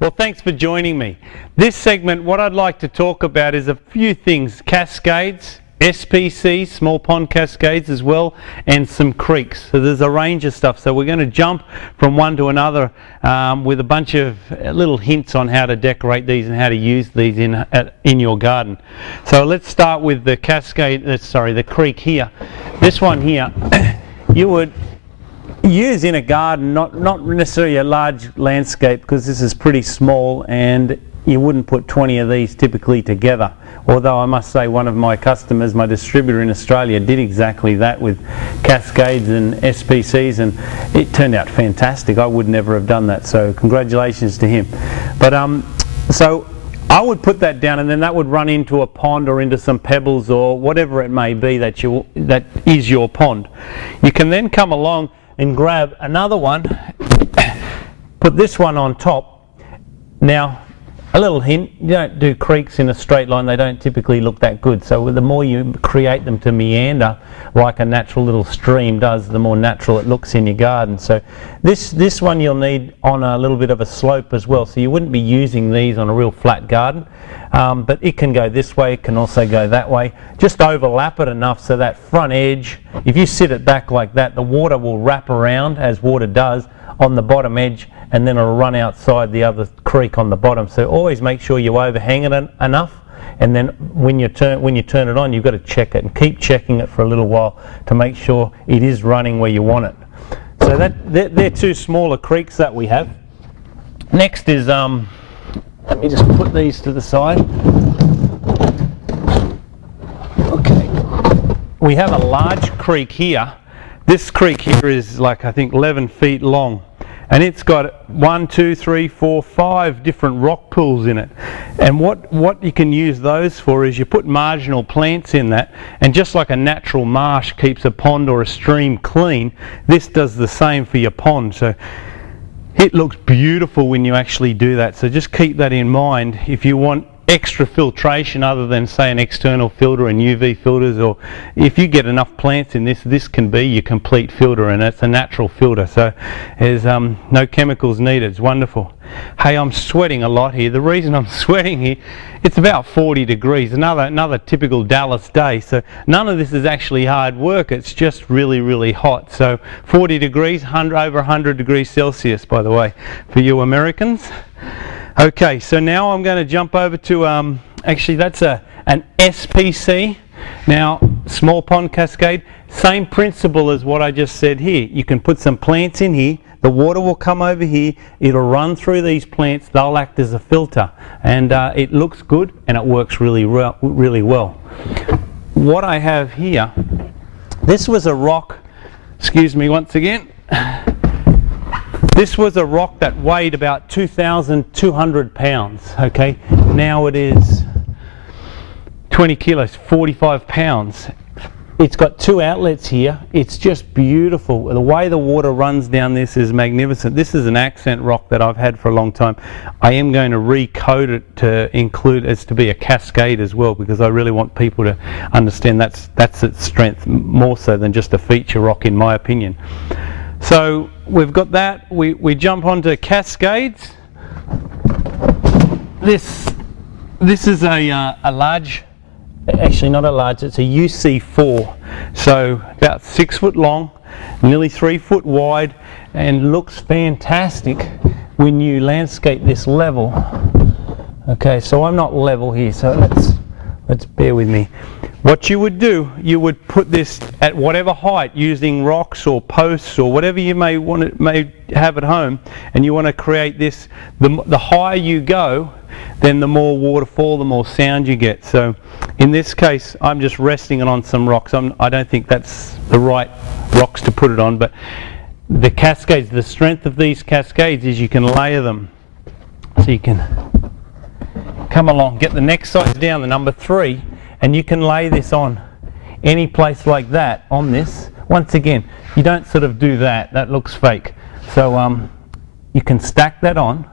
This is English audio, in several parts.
Well, thanks for joining me. This segment, what I'd like to talk about is a few things: cascades, SPCs, small pond cascades as well, and some creeks. So there's a range of stuff. So we're going to jump from one to another with a bunch of little hints on how to decorate these and how to use these in your garden. So let's start with the cascade, the creek here. This one here, you would use in a garden, not necessarily a large landscape, because this is pretty small and you wouldn't put 20 of these typically together. Although I must say, one of my customers, my distributor in Australia, did exactly that with cascades and SPCs, and it turned out fantastic. I would never have done that, so congratulations to him. But so I would put that down, and then that would run into a pond or into some pebbles or whatever it may be that is your pond. You can then come along and grab another one, put this one on top. Now, a little hint: you don't do creeks in a straight line. They don't typically look that good. So the more you create them to meander like a natural little stream does, the more natural it looks in your garden. So this one you'll need on a little bit of a slope as well. So you wouldn't be using these on a real flat garden, but it can go this way, it can also go that way. Just overlap it enough so that front edge, if you sit it back like that, the water will wrap around, as water does, on the bottom edge, and then it'll run outside the other creek on the bottom. So always make sure you overhang it enough, and then when you turn it on, you've got to check it and keep checking it for a little while to make sure it is running where you want it. So they're two smaller creeks that we have. Next is let me just put these to the side. Okay, we have a large creek here. This creek here is like, I think, 11 feet long, and it's got 1, 2, 3, 4, 5 different rock pools in it. And what you can use those for is you put marginal plants in that, and just like a natural marsh keeps a pond or a stream clean, this does the same for your pond. So it looks beautiful when you actually do that. So just keep that in mind if you want extra filtration other than, say, an external filter and UV filters, or if you get enough plants in this can be your complete filter, and it's a natural filter, so there's no chemicals needed. It's wonderful. Hey, I'm sweating a lot here. The reason I'm sweating here, it's about 40 degrees, another typical Dallas day, so none of this is actually hard work, it's just really, really hot. So 40 degrees, over 100 degrees Celsius, by the way, for you Americans. Okay, so now I'm going to jump over to, actually that's an SPC. Now, small pond cascade, same principle as what I just said here. You can put some plants in here, the water will come over here, it'll run through these plants, they'll act as a filter, and it looks good and it works really well. What I have here, this was a rock, excuse me once again. This was a rock that weighed about 2,200 pounds, okay? Now it is 20 kilos, 45 pounds. It's got two outlets here. It's just beautiful. The way the water runs down this is magnificent. This is an accent rock that I've had for a long time. I am going to recode it to include as to be a cascade as well, because I really want people to understand that's its strength, more so than just a feature rock, in my opinion. So we've got that. We jump onto cascades. This is a large, actually not a large, it's a UC4. So about 6 foot long, nearly 3 foot wide, and looks fantastic when you landscape this level. Okay, so I'm not level here, so let's bear with me. What you would do, you would put this at whatever height, using rocks or posts or whatever you may have at home, and you want to create this. The higher you go, then the more waterfall, the more sound you get. So in this case, I'm just resting it on some rocks. I don't think that's the right rocks to put it on, but the cascades, the strength of these cascades is you can layer them. So you can come along, get the next size down, the number 3, and you can lay this on any place like that on this. Once again, you don't sort of do that looks fake. So you can stack that on,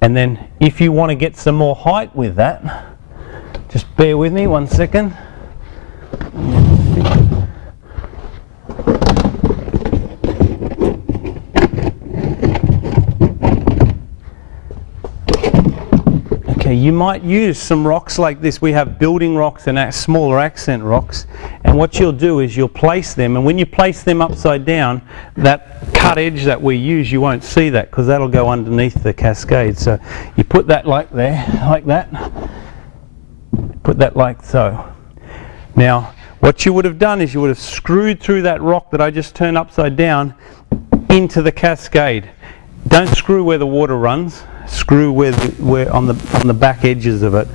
and then if you want to get some more height with that, just bear with me 1 second. Okay, you might use some rocks like this. We have building rocks and smaller accent rocks, and what you'll do is you'll place them, and when you place them upside down, that cut edge that we use, you won't see that because that'll go underneath the Cascade. So you put that like there, like that, put that like so. Now what you would have done is you would have screwed through that rock that I just turned upside down into the Cascade. Don't screw where the water runs. Screw where on the back edges of it,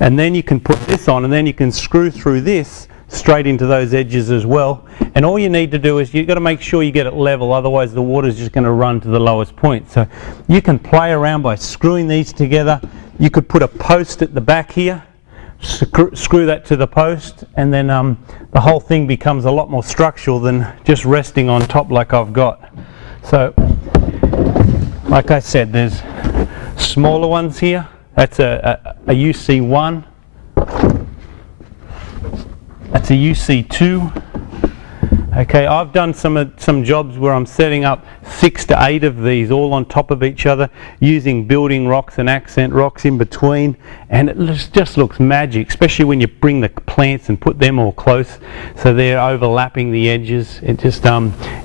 and then you can put this on, and then you can screw through this straight into those edges as well. And all you need to do is you've got to make sure you get it level, otherwise the water is just going to run to the lowest point. So you can play around by screwing these together. You could put a post at the back here, screw that to the post, and then the whole thing becomes a lot more structural than just resting on top like I've got. So like I said, there's smaller ones here. That's a UC1. That's a UC2. Okay, I've done some jobs where I'm setting up 6 to 8 of these all on top of each other using building rocks and accent rocks in between, and it just looks magic, especially when you bring the plants and put them all close so they're overlapping the edges. It just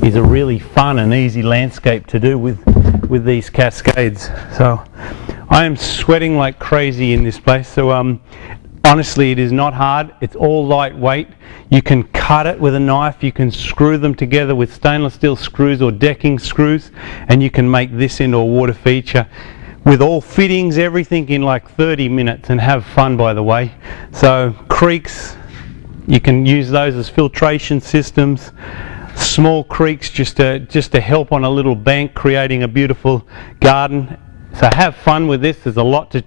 is a really fun and easy landscape to do with these Cascades. So I am sweating like crazy in this place. So honestly, it is not hard. It's all lightweight. You can cut it with a knife, you can screw them together with stainless steel screws or decking screws, and you can make this into a water feature with all fittings, everything, in like 30 minutes, and have fun, by the way. So creeks, you can use those as filtration systems. Small creeks just to help on a little bank, creating a beautiful garden. So have fun with this. There's a lot to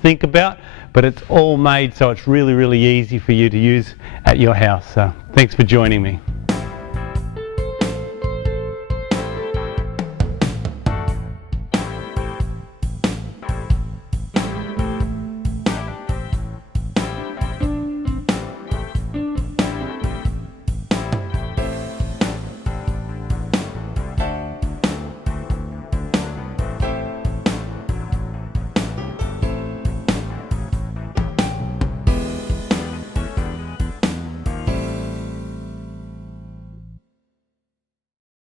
think about, but it's all made so it's really, really easy for you to use at your house. So thanks for joining me.